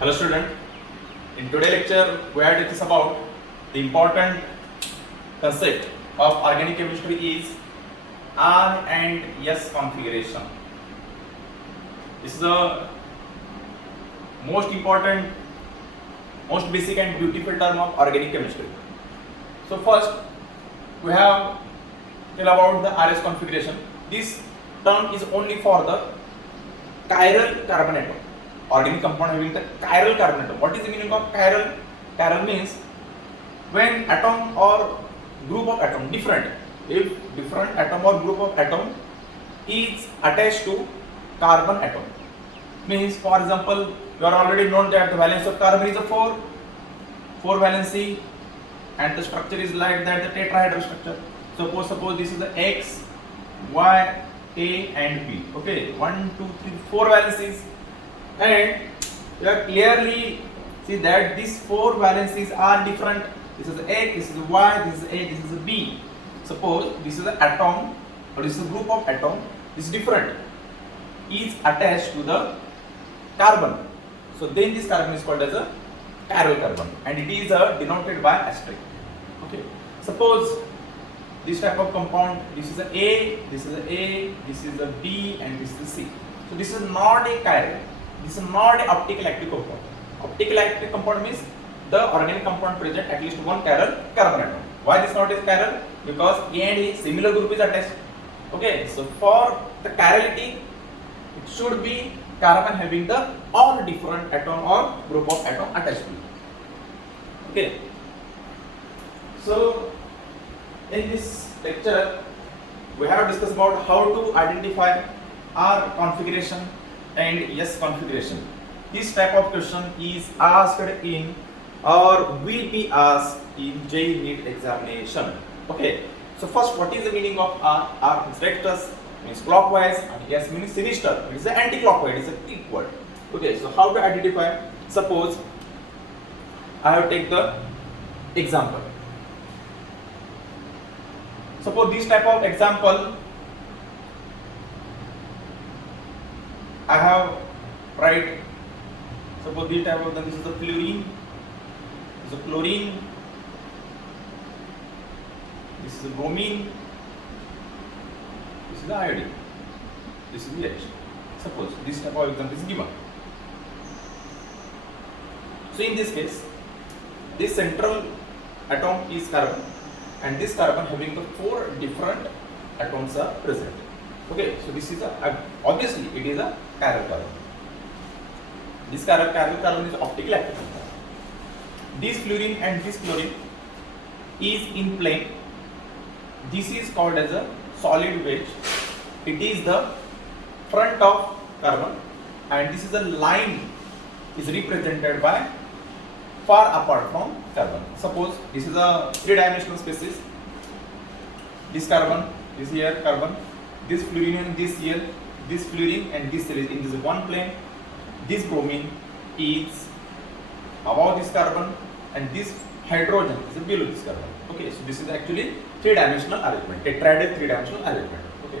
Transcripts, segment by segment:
Hello student, in today's lecture we are discussing about the important concept of organic chemistry is R and S configuration. This is the most important, most basic and beautiful term of organic chemistry. So first we have tell about the RS configuration. This term is only for the chiral carbon atom. Organic compound having the chiral carbon atom. What is the meaning of chiral? Chiral means when atom or group of atom different. If different atom or group of atom is attached to carbon atom, means for example you are already known that the valence of carbon is a 4 valency, and the structure is like that, the tetrahedral structure. Suppose this is the X, Y, A and B. Okay, 1, 2, 3, 4 valencies, and you are clearly see that these 4 valencies are different. This is X, this is Y, this is A, this is B. Suppose this is an atom or this is a group of atom, this is different, is attached to the carbon. So then this carbon is called as a chiral carbon, and it is denoted by asterisk. Okay. Suppose this type of compound, this is a, this is a, this is a B, and this is C. So this is not a chiral. This is not an optical active compound. Optical active compound means the organic compound present at least one chiral carbon atom. Why this not is chiral? Because A and A similar group is attached. Okay, so for the chirality, it should be carbon having the all different atom or group of atom attached to it. Okay. So in this lecture, we have discussed about how to identify R configuration and S configuration. This type of question is asked in or will be asked in JEE NEET examination. Okay. So first, what is the meaning of R? R means rectus, means clockwise, and S means sinister. It is an anti-clockwise. It is a Greek word. Okay. So how to identify? Suppose I have take the example. Suppose this type of example, I have write. Suppose this type of this is the fluorine, this is the chlorine, this is the bromine, this is the iodine, this is the H. Suppose this type of example is given. So in this case, this central atom is carbon, and this carbon having the 4 different atoms are present. Okay, so this is obviously it is a chiral carbon. This chiral carbon is optical active compound. This fluorine and this chlorine is in plane. This is called as a solid wedge. It is the front of carbon, and this is a line is represented by far apart from carbon. Suppose this is a 3-dimensional species. This carbon is here carbon, this fluorine and this here, this fluorine and this is in this one plane. This bromine is above this carbon, and this hydrogen is below this carbon. Okay, so this is actually 3-dimensional arrangement, tetrahedral 3-dimensional arrangement. Okay,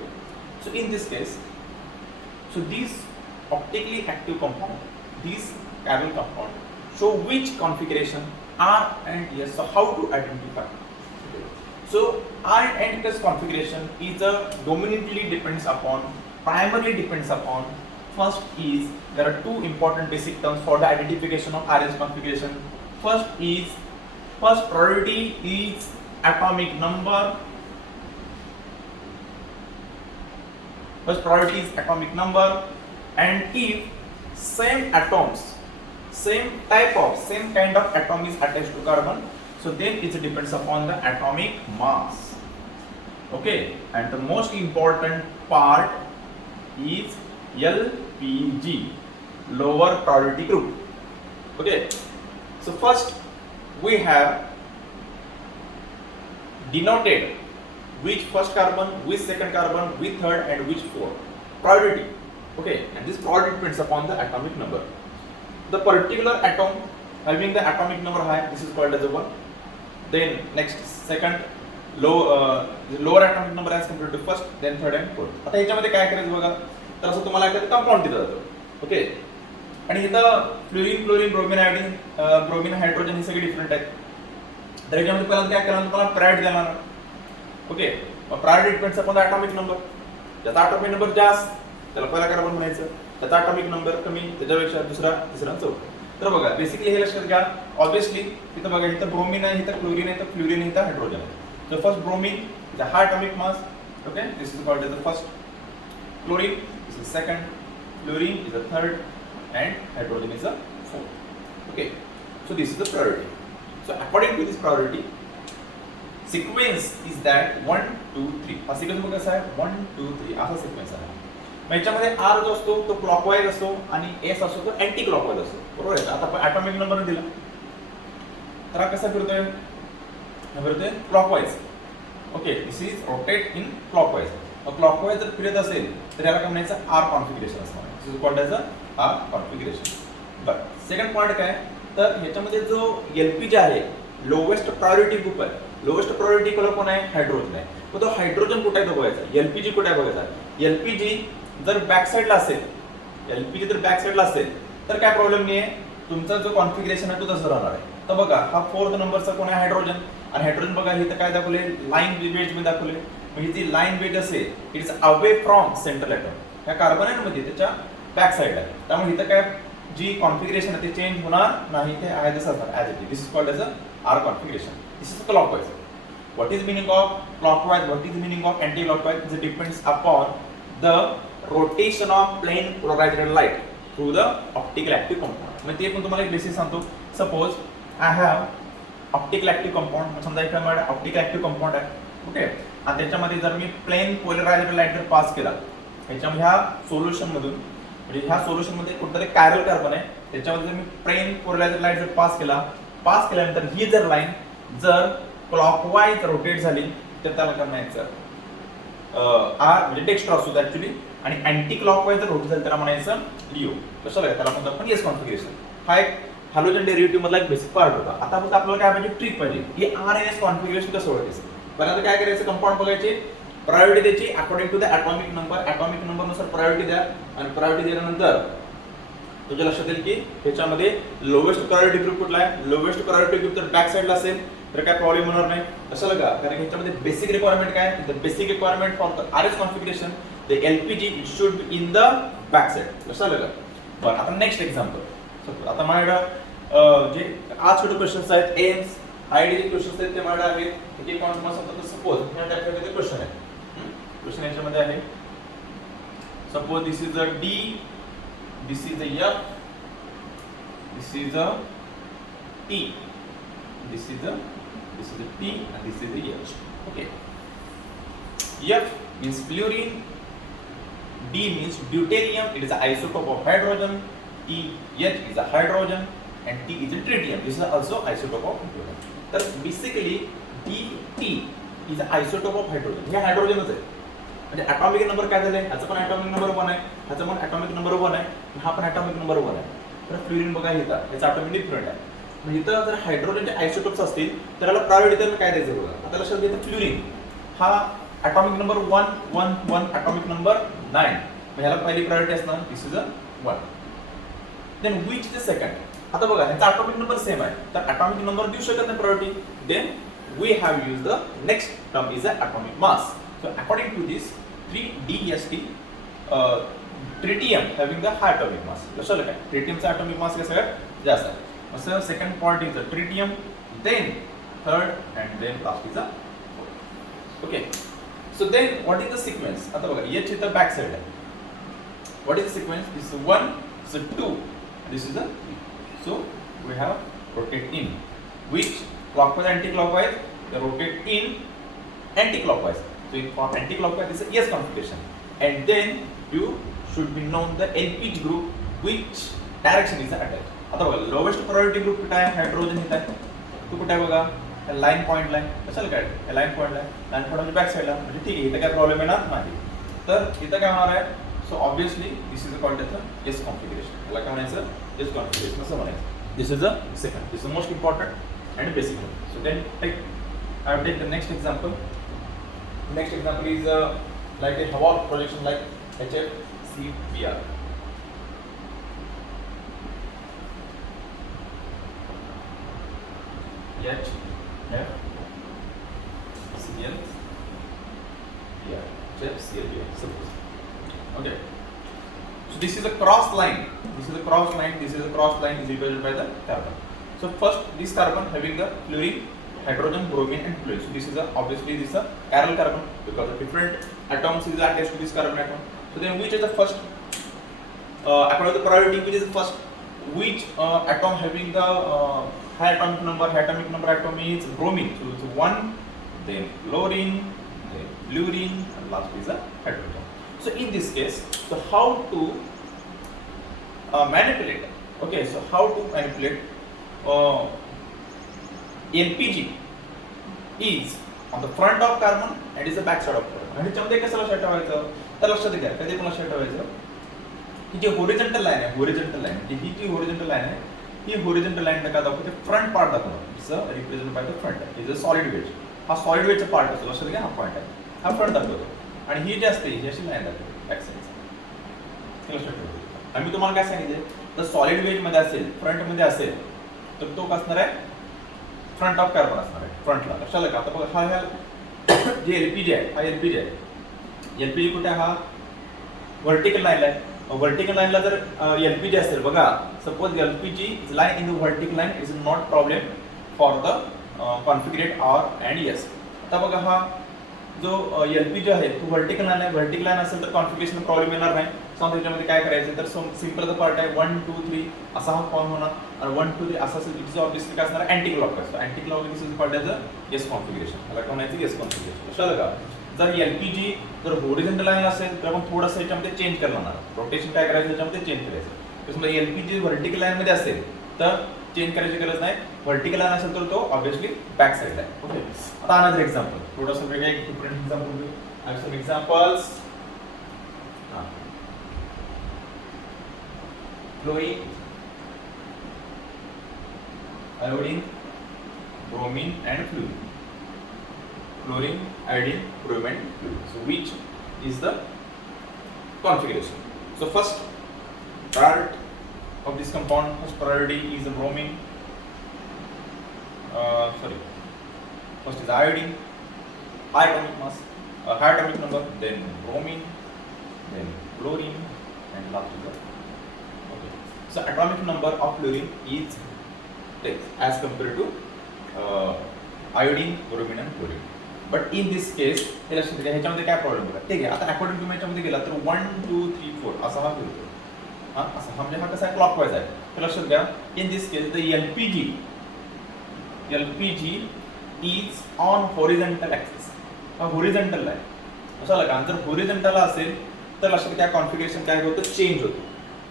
so in this case, so this optically active compound, this chiral compound, so which configuration R and S? So how to identify? Okay. So R and S configuration is dominantly depends upon, primarily depends upon. First is there are 2 important basic terms for the identification of RS configuration. First priority is atomic number. First priority is atomic number, and if same atoms, same kind of atom is attached to carbon, so then it depends upon the atomic mass. Okay, and the most important part is LPG, lower priority group. Okay, so first we have denoted which first carbon, which second carbon, which third, and which fourth priority. Okay, and this priority depends upon the atomic number. The particular atom having the atomic number high, this is called as a 1. Then next second lower atomic number as compared to first, then third and fourth. आता याच्यामध्ये काय करायचं बघा, तर असं तुम्हाला एखादं compound दिलं जातं. ओके, आणि इथं fluorine chlorine bromine iodine bromine hydrogen हे सगळे डिफरंट आहेत. तर याच्यामध्ये पहिल्यांदा काय केलं तुम्हाला प्रायोरिटी देणार. ओके, मग priority depends upon the atomic number. ज्याचा ॲटॉमिक नंबर जास्त त्याला पहिला कार्बन म्हणायचं, त्याचा ॲटॉमिक नंबर कमी त्याच्यापेक्षा दुसरा तिसरा चौथा. तर बघा बेसिकली हे लक्षात घ्या. ऑब्विसली इथं बघा इथं ब्रोमिन आहे, इथं क्लोरीन आहे, इथं फ्लोरीन आहे, इथं हायड्रोजन आहे. So first bromine is a high atomic mass. Okay, this is called as the first. Chlorine is the second. Fluorine is the third, and hydrogen is the fourth. Okay, so this is the priority. So according to this priority, sequence is that 1, 2, 3. हा sequence बघा कसा आहे 1, 2, 3 असा sequence आहे. मग याच्यामध्ये R जो असतो तो क्लॉकवाईज असतो आणि S असतो तो अँटी क्लॉकवाईज असतो. बरोबर आहे. आता आपण ॲटॉमिक नंबर दिला तर हा कसा फिरतोय, फिरतोय clockwise. Okay, this is rotate in clockwise. Clockwise जर फिरत असेल तर याला काय म्हणायचं आर कॉन्फिगरेशन असणार. This is called as a R configuration. बरं, सेकंड पॉईंट काय तर ह्याच्यामध्ये जो एलपीजी आहे लोवेस्ट प्रायोरिटी ग्रुप आहे. लोवेस्ट प्रायोरिटी कलर कोण आहे, हायड्रोजन आहे. मग तो हायड्रोजन कुठे आहे तो बघायचा, एलपीजी कुठे आहे बघायचा. एलपीजी जर बॅक साईडला असेल, एलपीजी जर बॅक साईडला असेल तर काय प्रॉब्लेम नाही आहे, तुमचा जो कॉन्फिगरेशन आहे तो तसं राहणार आहे. तर बघा हा फोर्थ नंबरचा कोण आहे, हायड्रोजन. आणि हायड्रोजन बघा इथं काय दाखवले, लाईन वेज मध्ये दाखवले. म्हणजे ती लाईन वेज असेल it is away from central atom. ह्या कार्बन मध्ये त्याच्या बॅक साईडला आहे. त्यामुळे इथं काय जी कॉन्फिगरेशन आहे ते चेंज होणार नाही, ते आहे तसं असणार as it is. This is called as a R configuration. This is clockwise. What is meaning of clockwise? What is meaning of anti-clockwise? It depends upon the rotation of plane polarized light through the optical active compound. म्हणजे ते पण तुम्हाला एक basic सांगतो. Suppose I have optical active compound. समजा इथे माझ्या optical active compound आहे. ओके, आणि त्याच्यामध्ये जर मी प्लेन पोलरायझर लाईट जर पास केला ह्याच्यामध्ये ह्या सोल्युशन मधून, म्हणजे ह्या सोल्युशन मध्ये कुठतरी कायरल कार्बन आहे त्याच्यामध्ये जर मी प्लेन पोलरायझर लाईट जर पास केल्यानंतर ही जर लाईन जर क्लॉकवाईज रोटेट झाली तर त्याला काय म्हणायचं आर म्हणजे डेक्स्ट्रा असतो ऍक्च्युली. आणि अँटी क्लॉकवाईज जर रोटेट झाली त्याला म्हणायचं लिओ. कशाला त्याला म्हणतो आपण एस कॉन्फिगरेशन. हा एक हॅलोजन डेरिव्हेटिव्ह मधला एक बेसिक पार्ट होता. आता फक्त आपल्याला काय पाहिजे ट्रिक पाहिजे की आर एन एस कॉन्फिगरेशन कसं ओळखायचं. पहिल्यांदा काय करायचं, कंपाऊंड बघायचे, प्रायोरिटी द्यायची according to the atomic number. Atomic number नुसार प्रायोरिटी द्या. आणि प्रायोरिटी दिल्यानंतर तुझ्या लक्षात येईल की ह्याच्यामध्ये लोवेस्ट प्रायोरिटी ग्रुप कुठला आहे. लोवेस्ट प्रायोरिटी ग्रुप जर बॅक साईडला असेल तर काय प्रॉब्लेम होणार नाही. कशाला का, कारण ह्याच्यामध्ये बेसिक रिक्वायरमेंट काय, the basic requirement for the R S configuration the LPG it should be in the back side. कशाला का. बरं, आता नेक्स्ट एक्झाम्पल. आता माझ्याकडं जे आज छोटे क्वेश्चन्स आहेत, एम्स आयडी क्वेश्चन्स आहेत ते माझ्याकडे आहेत. एक पॉईंट मला सांगतो, सपोज ह्या टाईपचे क्वेश्चन आहे. क्वेश्चन याच्यामध्ये आहे suppose this is a D, this is a F, this is a T, this is a T and this is a H. Okay. F means fluorine, D means deuterium, it is an isotope of hydrogen, H is a hydrogen and T is a tritium. This is also isotope of hydrogen. तर basically T is an isotope of hydrogen. हे हायड्रोजनच आहे. म्हणजे atomic number काय झाले, ह्याचा पण atomic number 1 आहे, ह्याचा पण ॲटॉमिक नंबर 1 आहे, हा पण ॲटॉमिक नंबर 1 आहे. तर फ्लोरीन बघा इथं याचा ॲटॉमिक डिफरंट आहे. म्हणजे इथं जर हायड्रोजनचे आयसोटोप्स असतील तर त्याला प्रायोरिटी त्याला काय द्यायचं बघा. आता लक्षात घ्या, फ्लोरीन हा ॲटॉमिक नंबर 1, 1, 1, ॲटॉमिक नंबर 9. मग ह्याला पहिली प्रायोरिटी असणार, this is a 1. Then which is the second. आता बघा ह्याचा ॲटॉमिक नंबर सेम आहे तर ॲटॉमिक नंबर देऊ शकत नाही priority. Then we have use the next term is a atomic mass. So according to this 3DST tritium having the high atomic mass. कशाला काय, ट्रिटियमचा ॲटॉमिक मास सगळ्यात जास्त आहे. So second point is the tritium, then third, and then last is the fourth. Okay. So then what is the sequence? आता बघा H इथं back side आहे. What is the sequence? This is 1, this is 2, this is the 3. So we have rotate in. Which clockwise, anti-clockwise? They rotate in anti-clockwise. So in for anti-clockwise this is S configuration. And then you should be known the LPG group which direction is attached. आता बघा lowest priority group कुठे आहे, hydrogen इथं आहे. तो कुठे आहे बघा, लाईन पॉईंटला आहे. कशाला काय, लाईन पॉईंटला आहे, लाईन पॉईंट बॅक साईडला. म्हणजे ठीक आहे, इथं काय प्रॉब्लेम येणार नाही. तर इथं काय होणार आहे, so obviously this is a called S configuration. त्याला काय म्हणायचं, एस कॉन्फिगरेशन असं म्हणायचं. This is a second, this is most important and basic. So then I will take the next example. Next example is like a हवा projection like HFCBR. H F Cl Br. HFCl Br. Suppose. Okay. So this is a cross line. This is a cross line. This is a cross line is represented by the carbon. So first this carbon having the fluorine, hydrogen, bromine, and fluorine. So this is obviously this is a chiral carbon because the different atoms is attached to this carbon atom. So then which is the first? According to the priority, which is the first? Which atom having the high atomic number? High atomic number atom is bromine. So it's 1, then fluorine, then fluorine, and last is a hydrogen. So in this case, so how to manipulate? Okay, so how to manipulate? LPG is on the front of carbon and is the back side of carbon. आणि ह्याच्यामध्ये कसं लक्षात ठेवायचं? तर लक्षात घ्या, कधी पण लक्षात ठेवायचं की जे हॉरिझॉन्टल लाईन आहे, हॉरिझॉन्टल लाईन ही जी हॉरिझॉन्टल लाईन आहे, ही हॉरिझॉन्टल लाईन काय दाखवते? फ्रंट पार्ट दाखवतो. It's represent by the front. Is a solid wedge. हा सॉलिड वेजचा पार्ट असतो. लक्षात घ्या, हा पॉइंट आहे, हा फ्रंट दाखवतो. आणि ही जी असते ही अशी लाईन दाखवते बॅक साईड. लक्षात ठेवा. आणि मी तुम्हाला काय सांगितले, तर सॉलिड वेज मध्ये असेल, फ्रंट मध्ये असेल, तर तो असणार आहे फ्रंट ऑफ कार्बन असणार आहे, फ्रंटला. लक्षात का? आता बघा, हा जे एलपीजी आहे, हा एलपीजी आहे. एलपीजी कुठे? हा व्हर्टिकल लाईन आहे. व्हर्टिकल लाईनला जर एलपीजी असेल, बघा, suppose LPG is line in the vertical line, is not problem for the configuration R and S. आता बघा, हा जो एलपीजी आहे तो व्हर्टिकल लाईन आहे. व्हर्टिकल लाईन असेल तर कॉन्फिगरेशन प्रॉब्लेम येणार नाही. सो त्याच्यामध्ये काय करायचं, तर सिंपल पार्ट आहे 1 2 3 असा हा फॉर्म होणार, आणि 1 2 3 असा असेल, इट इज ऑब्वियसली काय असणार? Anti clockwise. Anti clockwise is part as S configuration. मला काय म्हणायचं? S configuration. लक्षात का? जर एलपीजी जर हॉरिझॉन्टल लाईन असेल तर आपण थोडंसं याच्यामध्ये चेंज करणार, रोटेशन काय करायचं याच्यामध्ये चेंज करायचं. त्याच्यामुळे एलपीजी व्हर्टिकल लाईन मध्ये असेल तर चेंज करायची गरज नाही. व्हर्टिकल लाईन असेल तर तो ऑब्वियसली बॅक साईडला आहे. ओके. आता अनदर एक्झाम्पल, थोडंसं वेगळं एक डिफरंट एक्झाम्पल घेऊ. I have some examples. Fluorine, iodine, bromine, and fluorine. Fluorine, iodine, bromine, fluorine. So which is the configuration? So first part of this compound, first priority is the bromine. First is iodine, high atomic mass, high atomic number, then bromine, then fluorine, and last is the. So atomic number of fluorine is less as compared to iodine, bromine, and fluorine. But in this case, हे लक्षात घ्या, ह्याच्यामध्ये काय problem होता? ठीक आहे. आता according to ह्याच्यामध्ये गेला तर 1 2 3 4 असा हा फिरतो. हा असा, हा म्हणजे हा कसा क्लॉकवाईज आहे. तर लक्षात घ्या, in this case the LPG is on horizontal axis. हा हॉरिझॉन्टल आहे. असा लगा, जर हॉरिझॉन्टल असेल तर लक्षात घ्या, कॉन्फिगरेशन काय होतं? चेंज होतं.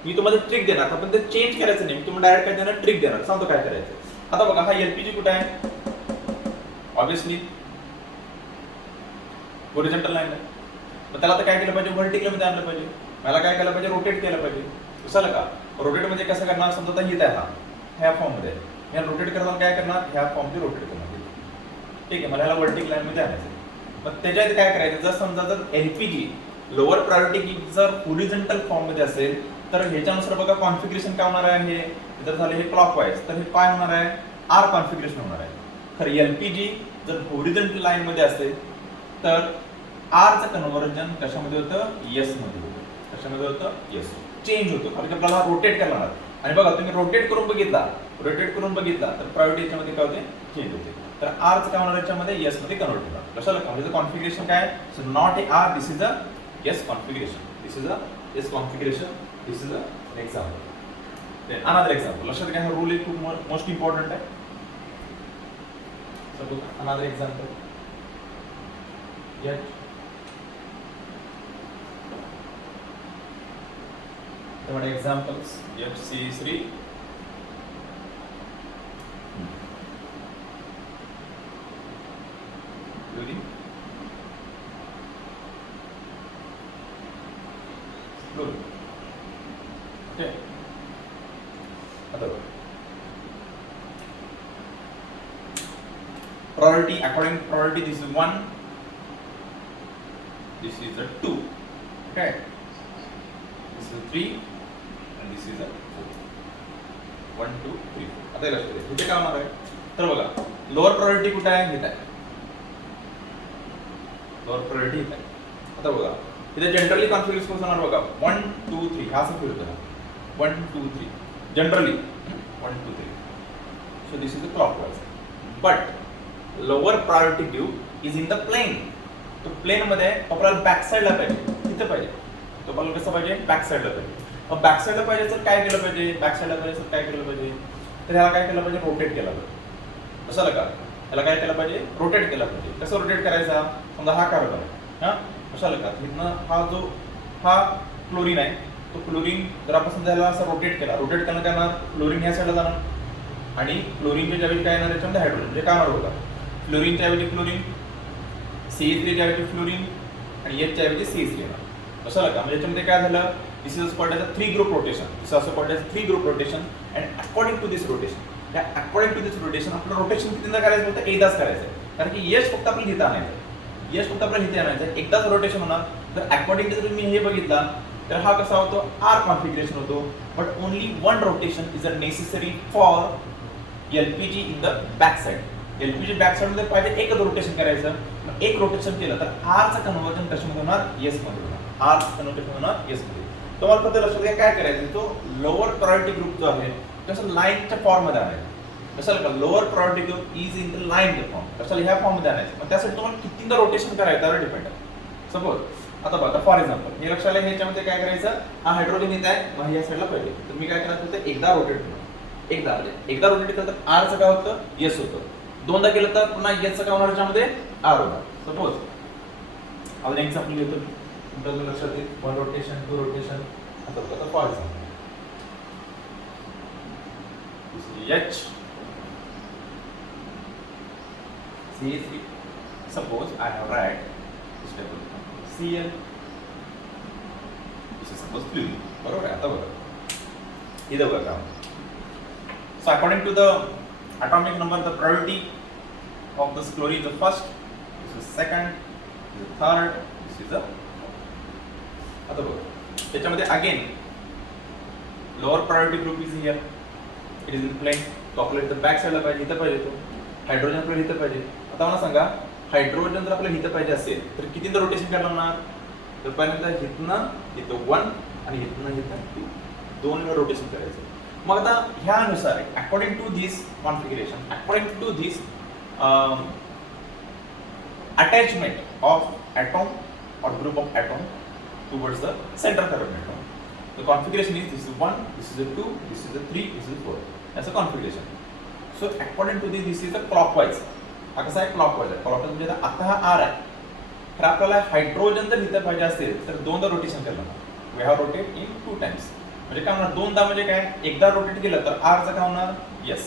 मी तुम्हाला ट्रिक देणार, आपण ते चेंज करायचं नाही, मी तुम्हाला डायरेक्ट काय देणार? ट्रिक देणार. सांगतो काय करायचं. आता बघा, हा एलपीजी कुठे आहे? ऑब्वियसली हॉरिझॉन्टल लाईन आहे. मग त्याला आता काय केलं पाहिजे? व्हर्टिकल मध्ये आणलं पाहिजे. मला काय केलं पाहिजे? रोटेट केलं पाहिजे. कसं का? रोटेट मध्ये कसं करणार? समजा आता हित आहे, हा ह्या फॉर्म मध्ये आहे. ह्या रोटेट करताना काय करणार? ह्या फॉर्मची रोटेट करणार. ठीक आहे. मला ह्याला व्हर्टिकल लाईन मध्ये आणायचं. मग त्याच्यात काय करायचं? जर समजा जर एलपीजी लोअर प्रायोरिटी जर हॉरिझॉन्टल फॉर्म मध्ये असेल तर ह्याच्यानुसार बघा कॉन्फिगरेशन काय होणार आहे? हे जर झाले हे क्लॉकवाईज, तर हे काय होणार आहे? आर कॉन्फिगरेशन होणार आहे. खरं एलपीजी जर हॉरिझॉन्टल लाईन मध्ये असेल तर आरचं कन्व्हर्जन कशामध्ये होतं? एस मध्ये होतं. कशामध्ये होतं? एस. चेंज होतो, कारण आपल्याला रोटेट करणार. आणि बघा, तुम्ही रोटेट करून बघितला तर प्रायोरिटी याच्यामध्ये काय होते? चेंज होते. तर आरचं काय होणार याच्यामध्ये? एस मध्ये कन्वर्ट होणार. कशाला का? म्हणजे कॉन्फिगरेशन काय? So not a R, this is a S configuration. This is a S configuration. This is an example. Then another example. लक्षात घ्या, हा रूल एक खूप मोस्ट इम्पॉर्टंट आहे. Suppose another example. Yet. What are examples? HC3. Fluorine. Fluorine. Okay. Other priority, according to priority, this is 1, this is a 2. Okay. This is a 3 and this is a 4. 1 2 3 4. आता लक्षात घ्या, इथे काय होणार आहे? तर बघा लोअर प्रायोरिटी कुठे आहे, इथे आहे. लोअर प्रायोरिटी इथे आहे. आता बघा इथे जनरली कॉन्फिगरेशन कसं होणार बघा, 1 2 3 हा असं फिरतो ना, 1 2 3 generally 1 2 3. So this is the clockwise. But lower priority Q is in the plane. तो प्लेन मध्ये आपल्याला बॅक साइडला पाहिजे, इथे पाहिजे. तो आपल्याला कसं पाहिजे, बॅक साइडला पाहिजे. मग बॅक साइडला पाहिजे तर काय केलं पाहिजे, बॅक साइडला पाहिजे तर काय केलं पाहिजे, तर ह्याला काय केलं पाहिजे, रोटेट केलं पाहिजे. कसं का ह्याला काय केलं पाहिजे, रोटेट केलं पाहिजे. कसं रोटेट करायचा, समजा हा कार्बन आहे, हा कशाला का इथनं हा क्लोरीन आहे, तो क्लोरीन जर आपण समजा ह्याला असं रोटेट केला, रोटेट करणं काय होणार, क्लोरीन ह्या साईडला जाणार आणि क्लोरीनच्या ज्यावेळी काय येणार याच्यामध्ये हायड्रोजन, म्हणजे काय होणार बघा, क्लोरीनच्या ऐवजी क्लोरीन, CH3 च्या ऐवजी फ्लोरीन आणि H च्या ऐवजी CH3 येणार. कशाला का म्हणजे याच्यामध्ये काय झालं, this is called as a 3 group rotation. This is called as 3 group rotation. And according to this rotation, त्या अकॉर्डिंग टू दिस रोटेशन आपलं रोटेशन कितीदा करायचं होतं, एकदाच करायचं आहे. कारण की यश फक्त आपल्याला इथं आणायचं, यश फक्त आपल्याला इथे आणायचं आहे, एकदाच रोटेशन होणार. तर अकॉर्डिंग टू तुम्ही हे बघितला तर हा कसा होतो, आर कॉन्फिगरेशन होतो. But only one rotation is a necessary for LPG in the back side. LPG back side मध्ये पाहिजे एकच रोटेशन करायचं. मग एक रोटेशन केलं तर आर चं कन्वर्जन कशामध्ये होणार, यस मध्ये होणार. आर कन्वर्जन होणार यस मध्ये. तुम्हाला फक्त लक्षात घ्या काय करायचं, तो लोअर प्रायोरिटी ग्रुप जो आहे कसं लाईनच्या फॉर्म मध्ये आणायचं. कशाला का lower priority group is in the line form, कशाला ह्या फॉर्म मध्ये आणायचं. मग त्यासाठी तुम्हाला कितीदा रोटेशन करायचं त्यावर डिपेंड आहे. सपोज आता बघा फॉर एक्झाम्पल हे लक्षात आलं, ह्याच्यामध्ये काय करायचं, हा हायड्रोजन इथे आहे, मग या साईडला पाहिजे, तर मी काय करायचं होतं, एकदा रोटेट करून एकदा रोटेट केलं तर आर चं काय होतं, यस होतं. दोनदा केलं तर पुन्हा यस चं काय होणार, याच्यामध्ये आर होणार. सपोज आपण एक्झाम्पल घेतो, तुमच्या लक्षात येईल, 1 रोटेशन 2 रोटेशन. आता बघा for example H CH3. Suppose I have write this table Cl. This is suppose fluid. बरोबर आहे. आता बघा इथं बघा. So according to the atomic number, the priority of this chlorine is the first, this is second, this is third, this is the. आता बघा त्याच्यामध्ये again lower priority group is here, it is in plane. तो आपल्याला इथं back साईडला पाहिजे, इथं पाहिजे. तो हायड्रोजन आपल्याला इथं पाहिजे. आता मला सांगा, हायड्रोजन जर आपल्याला इथं पाहिजे असेल तर कितीदा रोटेशन करायला लागणार, तर पहिल्यांदा इथनं इथं 1 आणि इथनं इथं 2 वेळा रोटेशन करायचं. मग आता ह्यानुसार according to this configuration, according to this attachment of atom or group of atom towards the center carbon atom, the configuration is this is 1, this is a 2, this is a 3, this is 4. That's a configuration. So according to this is a clockwise. हा कसा आहे, clockwise आहे. Clockwise म्हणजे आता हा R आहे, तर आपल्याला हायड्रोजन जर इथं पाहिजे असेल तर दोनदा रोटेशन करायला लागणार. We have rotate in 2 times. म्हणजे काय होणार, दोनदा म्हणजे काय, एकदा रोटेट केलं तर आर चं काय होणार, यस.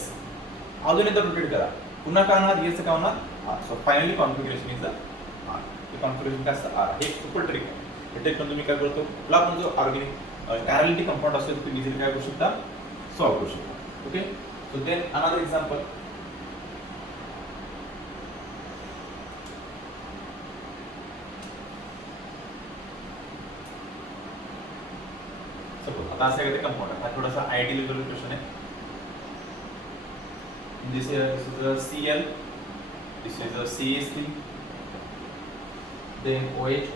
अजून एकदा रोटेट करा, पुन्हा काय होणार, यस चं काय होणार, R. So finally configuration is the R. ते कॉन्फिगरेशन काय असतं, आर. हे सुपर ट्रिक आहे. हे पण तुम्ही काय करतो, आपला पण जो ऑर्गॅनिक कॅरॅलिटी कंपाऊंड असेल तुम्ही इझिली काय करू शकता, सॉल्व्ह करू शकता. Okay, so then another example. Suppose आता असं एखादं कंपाऊंड आहे, हा थोडासा आयडियल क्वेश्चन आहे. This is a Cl, this is a CH3, then OH,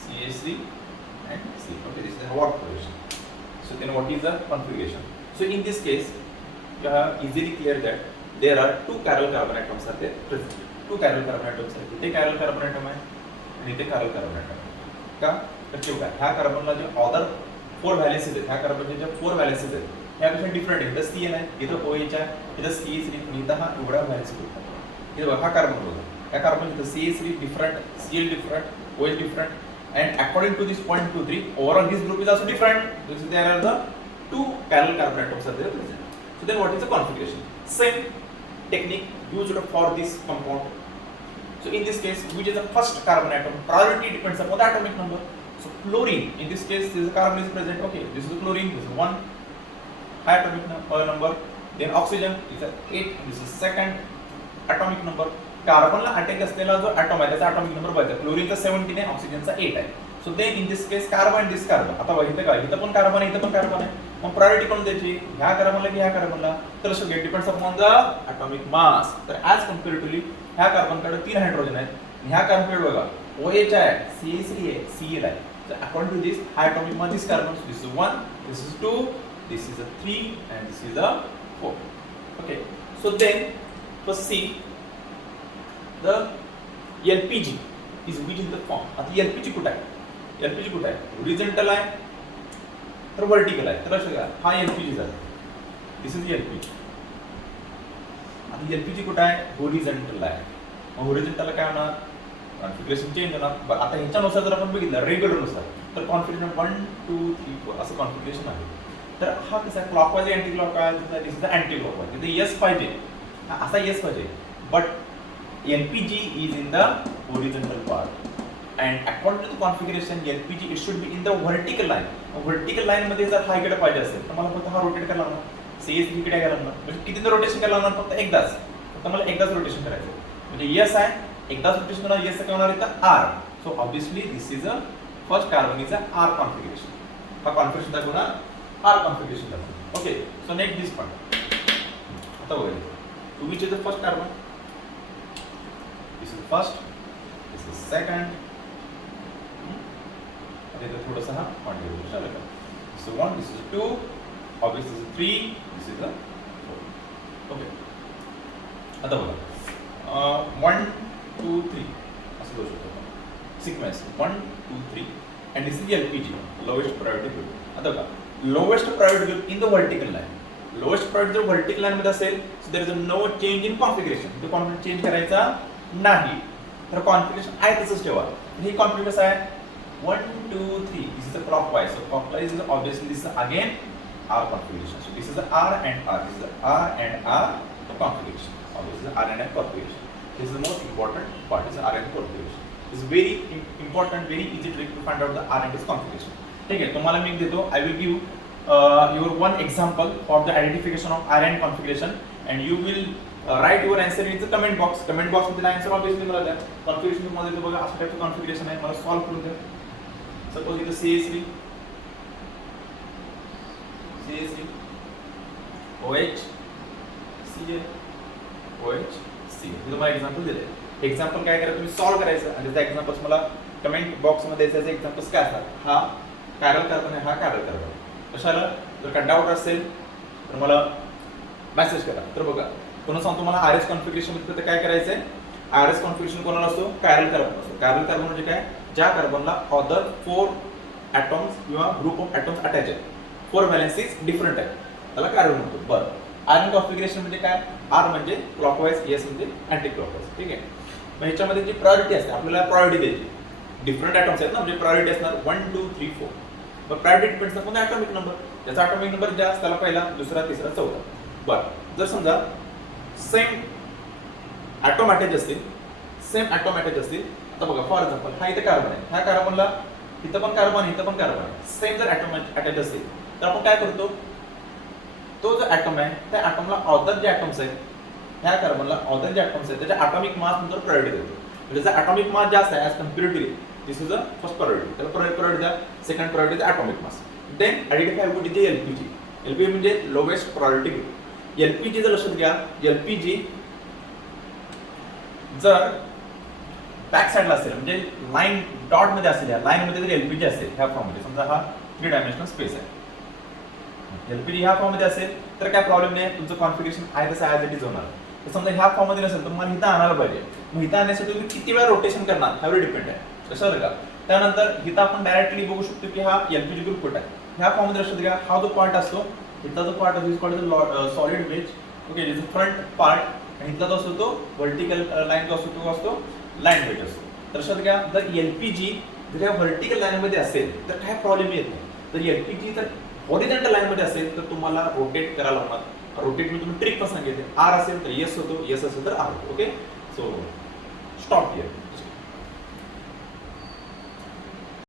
CH3 and C. Okay, this is a hot position. So then what is the configuration? So in this case, you have easily clear that there are 2 chiral carbon atoms are there present. 2 chiral carbon atoms are. इथे chiral carbon atom आहे आणि इथे chiral carbon atom आहे. का? तर क्यों का? ह्या कार्बनला जे अदर 4 व्हॅलेन्सीज आहेत, ह्या कार्बनचे जे 4 व्हॅलेन्सीज आहेत, ह्यापेक्षा डिफरंट आहे. इथं Cl आहे, इथं OH आहे, इथं CH3 आणि इथं हा एवढा व्हॅलेन्सी होता. इथं बघा हा कार्बन होता. या कार्बन इथं CH3 different, Cl different, OH different, and according to this 1, 2, 3, overall this group is also different. So there are the 2 parallel carbon atoms are there present. So then what is the configuration? Same technique used for this compound. So in this case, which is the first carbon atom? Priority depends upon the atomic number. So chlorine, in this case, this carbon is present. Okay, this is the chlorine. This is 1 high atomic number. Then oxygen is 8. This is second atomic number. कार्बनला attack असलेला जो atom आहे त्याचा atomic number बघायचा. क्लोरीनचा 17 आहे, ऑक्सिजनचा 8 आहे. So then in this case carbon this carbon. आता बघा इथं काय, इथं पण कार्बन आहे, इथं पण कार्बन आहे. मग प्रायोरिटी कोण द्यायची, ह्या कार्बनला की ह्या कार्बनला? तर लक्षात घ्या depends upon the atomic mass. तर ॲज कम्पेअरटिव्हली ह्या कार्बनकडे 3 हायड्रोजन आहेत, ह्या कार्बनकडे बघा OH आहे, CH3 आहे, Cl आहे. So according to this high atomic mass this carbon, this is 1, this is 2, this is a 3 and this is a 4. Okay, so then first see the LPG is which in the form. आता LPG कुठे आहे, LPG कुठे आहे, horizontal आहे तर vertical आहे. तर लक्षात घ्या हा LPG झाला, this is LPG. आता LPG कुठे आहे, horizontal आहे. मग horizontal काय होणार, कॉन्फिगरेशन चेंज होणार. आता ह्याच्यानुसार जर आपण बघितलं रेग्युलर नुसार तर कॉन्फिगरेशन 1 2 3 4 असं कॉन्फिगरेशन आहे. तर हा कसा clockwise anti clockwise, this is anti clockwise. इथे यस पाहिजे, हा असा यस पाहिजे, but LPG is in the horizontal part and according to the configuration LPG it should be in the vertical line. Vertical line मध्ये जर हा इकडे पाहिजे असेल तर मला फक्त हा रोटेट करायला लागणार, CS इकडे करायला लागणार. म्हणजे कितीदा रोटेशन करायला लागणार, फक्त एकदाच, फक्त मला एकदाच रोटेशन करायचं. म्हणजे यस आहे, एकदाच रोटेशन होणार, यस काय होणार इथं R. So obviously this is a first carbon is a R configuration. हा कॉन्फिगरेशन दाखवणार R कॉन्फिगरेशन दाखवणार. Okay, so next this part. आता बघा to which is the first carbon, this is first, this is second. आता इथं थोडंसं हा configuration चालू करा. This is 1, this is 2, obviously this is 3, this is a 4. Okay, आता बघा 1 2 3 असं करू शकतो sequence 1 2 3 and this is LPG, lowest priority group. आता बघा lowest priority group in the vertical line. Lowest priority जर व्हर्टिकल लाईन मध्ये असेल so there is a no change in configuration. तो कॉन्फिगरेशन चेंज करायचा नाही, तर कॉन्फिगरेशन आहे तसंच ठेवा. ही कॉन्फिगरेशन आहे 1 2 3, this is a clockwise. So clockwise is obviously this is again R configuration. So this is the R and R, this is the R and R configuration. Obviously R and R configuration. This is the most important part, is R and configuration. It's very important, very easy trick to find out the R and S configuration. ठीक है, तुम्हाला मी देतो. I will give your one example for the identification of R and configuration, and you will write your answer in the comment box. Comment box मध्ये answer obviously मला द्या. Configuration तुम्हाला देतो बघा, अशा टाइपचं configuration आहे, मला solve करून द्या. Suppose इथं CH3 OH Cl OH Cl. मी तुम्हाला एक्झाम्पल दिले. एक्झाम्पल काय करा, तुम्ही सॉल्व करायचं आणि त्याचा एक्झाम्पल्स मला कमेंट बॉक्स मध्ये द्यायचे. एक्झाम्पल्स काय असतात, हा कायरल कार्बन आहे, हा कायरल कार्बन. कशाला जर का डाऊट असेल तर मला मेसेज करा. तर बघा पुन्हा सांगतो, मला RS कॉन्फिगरेशन मध्ये काय करायचंय. RS कॉन्फिगरेशन कोणाला असतो, कायरल कार्बन असतो. कायरल कार्बन म्हणजे काय, ज्या कार्बनला अदर 4 ॲटॉम्स किंवा ग्रुप ऑफ ॲटॉम्स अटॅच आहेत, 4 व्हॅलेन्सीज डिफरंट आहेत, त्याला कायरल म्हणतो. बरं, आयरन कॉन्फिगरेशन म्हणजे काय, R म्हणजे क्लॉकवाइज, S म्हणजे अँटी क्लॉकवाइज. ठीक आहे, मग ह्याच्यामध्ये जी प्रायोरिटी असते, आपल्याला प्रायोरिटी द्यायची. डिफरंट ॲटॉम्स आहेत ना, म्हणजे प्रायोरिटी असणार 1 2 3 4. मग priority depends upon atomic number. त्याचा ॲटॉमिक नंबर जास्त, त्याला पहिला, दुसरा, तिसरा, चौथा. बरं, जर समजा सेम ॲटॉम अटॅच असतील, सेम ॲटॉम अटॅच असतील. आता बघा फॉर एक्झाम्पल हा इथे कार्बन आहे, ह्या कार्बनला इथं पण कार्बन, इथं पण कार्बन आहे. सेम जर ॲटॉम अटॅच असतील तर आपण काय करतो, तो जो ॲटम आहे त्या ॲटमला अदर जे ॲटम्स आहेत, ह्या कार्बनला अदर जे ॲटम्स आहेत त्याच्या ॲटॉमिक मास नंतर प्रायोरिटी देतो. म्हणजे ज्याचा ॲटॉमिक मास जास्त आहे as comparatively, this is a first priority, त्याला प्रायोरिटी द्या. सेकंड प्रायोरिटी द्या atomic mass. Then identify what is LPG. LPG म्हणजे लोवेस्ट प्रायोरिटी ग्रुप. LPG जर लक्षात घ्या, LPG जर बॅक साइडला असेल म्हणजे लाईन डॉट मध्ये असेल, या लाईन मध्ये जर LPG असेल ह्या फॉर्म मध्ये, समजा हा 3 डायमेन्शनल स्पेस आहे, LPG ह्या फॉर्म मध्ये असेल तर काय प्रॉब्लेम नाही, तुमचं कॉन्फिगरेशन आहे तसं ॲज इट इज होणार. तर समजा ह्या फॉर्म मध्ये नसेल तर मला इथं आणायला पाहिजे. मग इथं आणण्यासाठी तुम्ही किती वेळा रोटेशन करणार ह्यावर डिपेंड आहे. कशावर का, त्यानंतर इथं आपण डायरेक्टली बघू शकतो की हा LPG ग्रुप कुठे आहे. ह्या फॉर्म मध्ये लक्षात घ्या, हा जो पार्ट असतो, इथला जो पार्ट असतो is called solid wedge. Okay, this front part, आणि इथला जो असतो तो व्हर्टिकल लाईन जो असतो तो असतो लाईन वेज असतो. तर लक्षात घ्या, जर LPG जर या व्हर्टिकल लाईन मध्ये असेल तर काय प्रॉब्लेम येत नाही. तर LPG जर हॉरिझॉन्टल लाईन मध्ये असेल तर तुम्हाला रोटेट करायला लागणार. रोटेट मी तुम्ही ट्रिक पण सांगितले, R असेल तर येस होतो, येस असेल तर R होतो. Okay, so stop here.